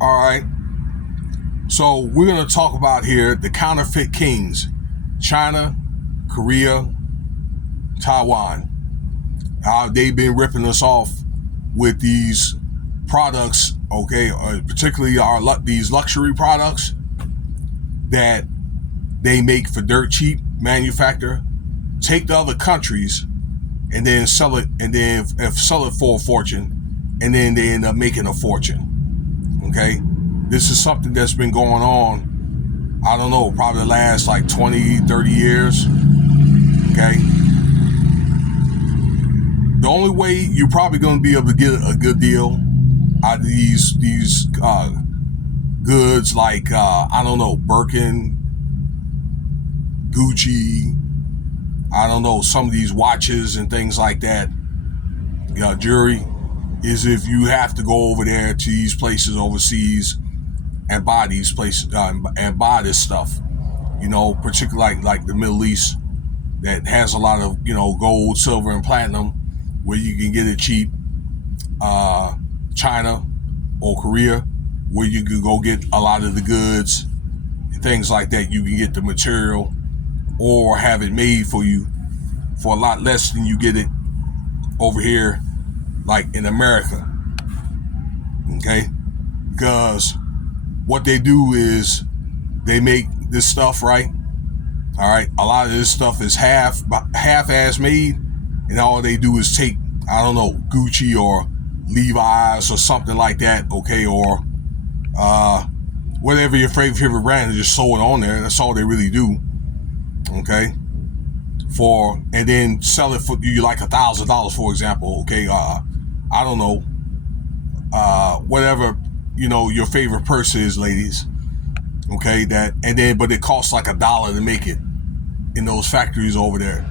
All right. So we're going to talk about here the counterfeit kings: China, Korea, Taiwan. How they've been ripping us off with these products, okay, particularly these luxury products that they make for dirt cheap, manufacture, take to other countries, and then sell it, and then sell it for a fortune, and then they end up making a fortune. Okay, this is something that's been going on, I don't know, probably the last like 20, 30 years. Okay, the only way you're probably going to be able to get a good deal out of these goods like I don't know, Birkin, Gucci, I don't know, some of these watches and things like that, jewelry, is if you have to go over there to these places overseas and buy these places and buy this stuff, particularly like the Middle East that has a lot of gold, silver, and platinum where you can get it cheap. China or Korea where you can go get a lot of the goods and things like that. You can get the material or have it made for you for a lot less than you get it over here, like in America. Okay? Because what they do is they make this stuff, right? All right. A lot of this stuff is half-ass made, and all they do is take, I don't know, Gucci or Levi's or something like that, okay, or whatever your favorite brand, just sew it on there. That's all they really do, okay, and then sell it for you like $1,000, for example, okay. I don't know, whatever your favorite purse is, ladies, okay. But it costs like $1 to make it in those factories over there.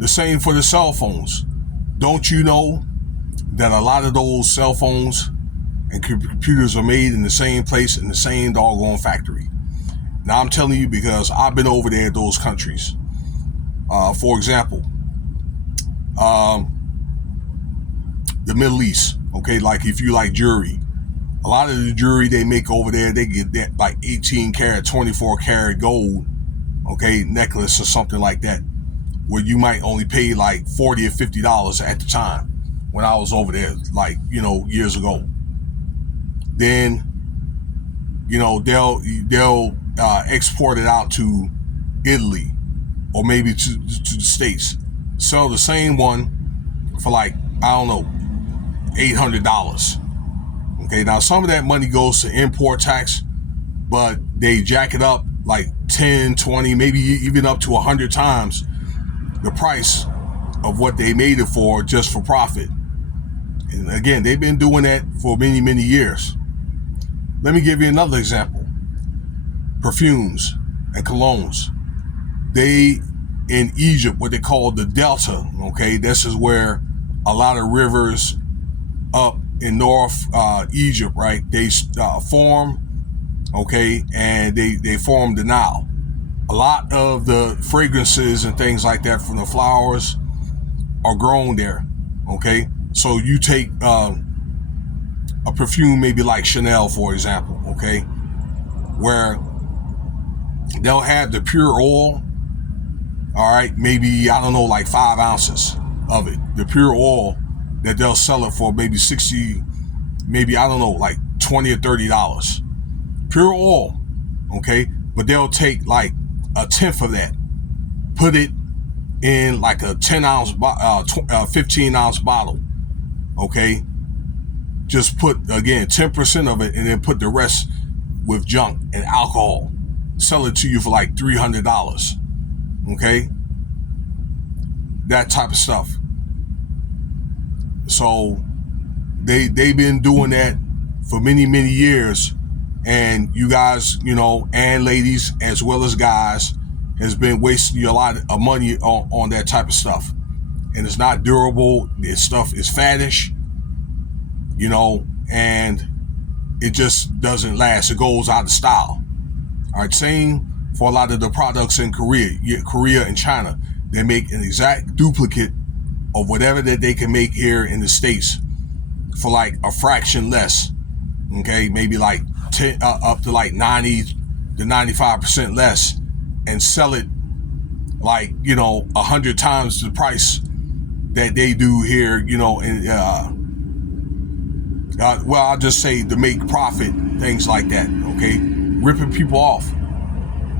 The same for the cell phones. Don't you know that a lot of those cell phones and computers are made in the same place, in the same doggone factory? Now I'm telling you because I've been over there at those countries. For example, the Middle East, okay, like if you like jewelry, a lot of the jewelry they make over there, they get that like 18 karat, 24 karat gold, okay, necklace or something like that, where you might only pay like $40 or $50 at the time when I was over there, like, years ago. Then, they'll export it out to Italy or maybe to the States, sell the same one for like, I don't know, $800. Okay, now some of that money goes to import tax, but they jack it up like 10, 20, maybe even up to 100 times the price of what they made it for, just for profit. And again, they've been doing that for many, many years. Let me give you another example. Perfumes and colognes. They, in Egypt, what they call the Delta, okay, this is where a lot of rivers up in North Egypt, right, they form, okay, and they form the Nile. A lot of the fragrances and things like that from the flowers are grown there, okay? So you take a perfume maybe like Chanel, for example, okay, where they'll have the pure oil, all right, maybe, I don't know, like 5 ounces of it, the pure oil, that they'll sell it for maybe 60, maybe, I don't know, like $20 or $30. Pure oil, okay? But they'll take like a tenth of that, put it in like a 10 ounce, 15 ounce bottle, okay? Just put, again, 10% of it and then put the rest with junk and alcohol. Sell it to you for like $300, okay? That type of stuff. So they've been doing that for many, many years. And you guys, and ladies, as well as guys, has been wasting a lot of money on that type of stuff. And it's not durable. This stuff is faddish, and it just doesn't last. It goes out of style. All right, same for a lot of the products in Korea and China. They make an exact duplicate of whatever that they can make here in the States for like a fraction less. okay, maybe like 10, up to like 90 to 95% less, and sell it like, 100 times the price that they do here, in well, I'll just say to make profit, things like that, okay? Ripping people off,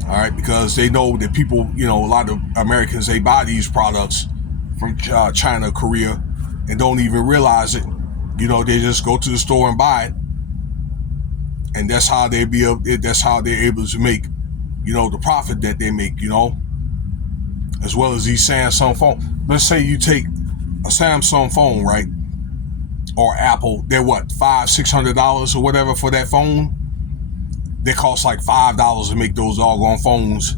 all right? Because they know that people, a lot of Americans, they buy these products from China, Korea, and don't even realize it. They just go to the store and buy it, and that's how they're able to make, the profit that they make, as well as these Samsung phones. Let's say you take a Samsung phone, right? Or Apple, they're what, $500-$600 or whatever for that phone. They cost like $5 to make those doggone phones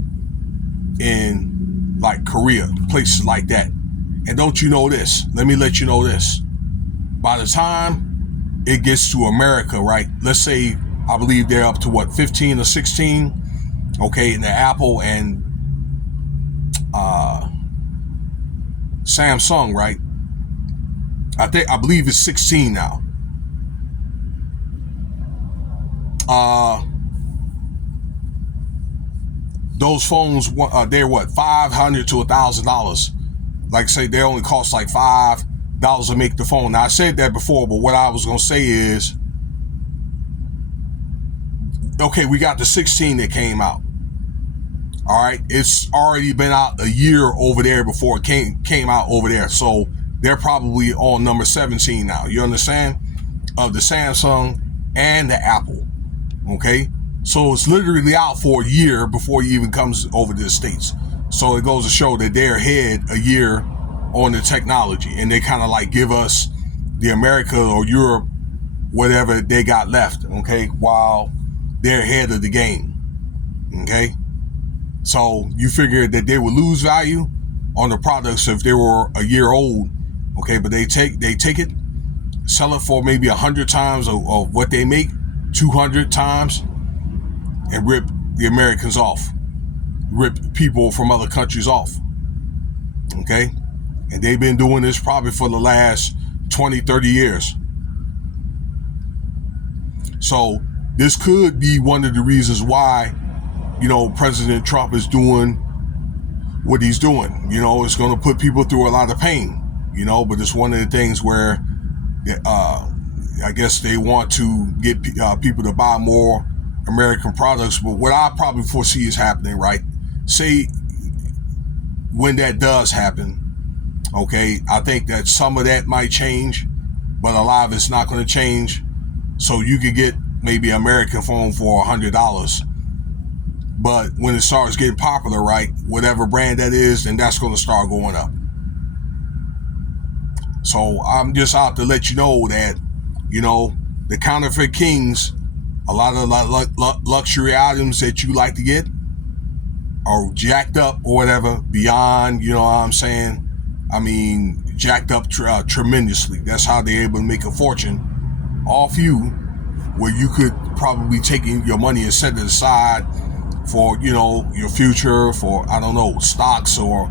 in like Korea, places like that. And don't you know this? Let me let you know this. By the time it gets to America, right? Let's say, I believe they're up to what, 15 or 16, okay, in the Apple and Samsung, right? I believe it's 16 now. Those phones, they're what, $500 to $1,000. Like I say, they only cost like $5 to make the phone. Now, I said that before, but what I was gonna say is, okay, we got the 16 that came out. All right, it's already been out a year over there before it came out over there. So they're probably on number 17 now. You understand? Of the Samsung and the Apple. Okay? So it's literally out for a year before it even comes over to the States. So it goes to show that they're ahead a year on the technology. And they kind of like give us the America or Europe, whatever they got left. Okay? While they're ahead of the game. Okay? So you figure that they would lose value on the products if they were a year old. Okay, but they take it, sell it for maybe 100 times of what they make, 200 times, and rip the Americans off, rip people from other countries off. Okay, and they've been doing this probably for the last 20, 30 years. So this could be one of the reasons why, President Trump is doing what he's doing. It's going to put people through a lot of pain. But it's one of the things where I guess they want to get people to buy more American products. But what I probably foresee is happening, right? Say when that does happen, okay, I think that some of that might change, but a lot of it's not going to change. So you could get maybe an American phone for $100. But when it starts getting popular, right, whatever brand that is, then that's going to start going up. So I'm just out to let you know that, the counterfeit kings, a lot of luxury items that you like to get are jacked up or whatever beyond, what I'm saying? I mean, jacked up tremendously. That's how they're able to make a fortune off you, where you could probably take your money and set it aside for, your future, for, I don't know, stocks or,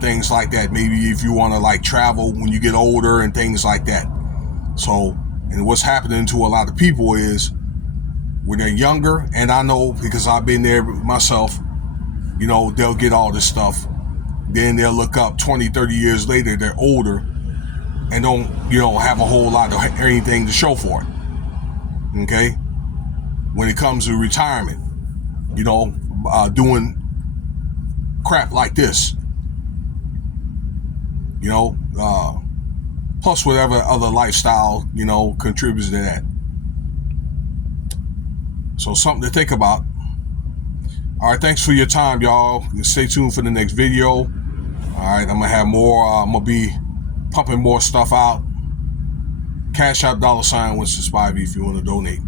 things like that. Maybe if you want to like travel when you get older and things like that. So, and what's happening to a lot of people is when they're younger, and I know because I've been there myself, they'll get all this stuff. Then they'll look up 20, 30 years later, they're older and don't, have a whole lot of anything to show for it. Okay? When it comes to retirement, doing crap like this. Plus whatever other lifestyle, contributes to that. So something to think about. All right, thanks for your time, y'all. Stay tuned for the next video. All right, I'm gonna have more. I'm gonna be pumping more stuff out. Cash App $Winston Spivey if you want to donate.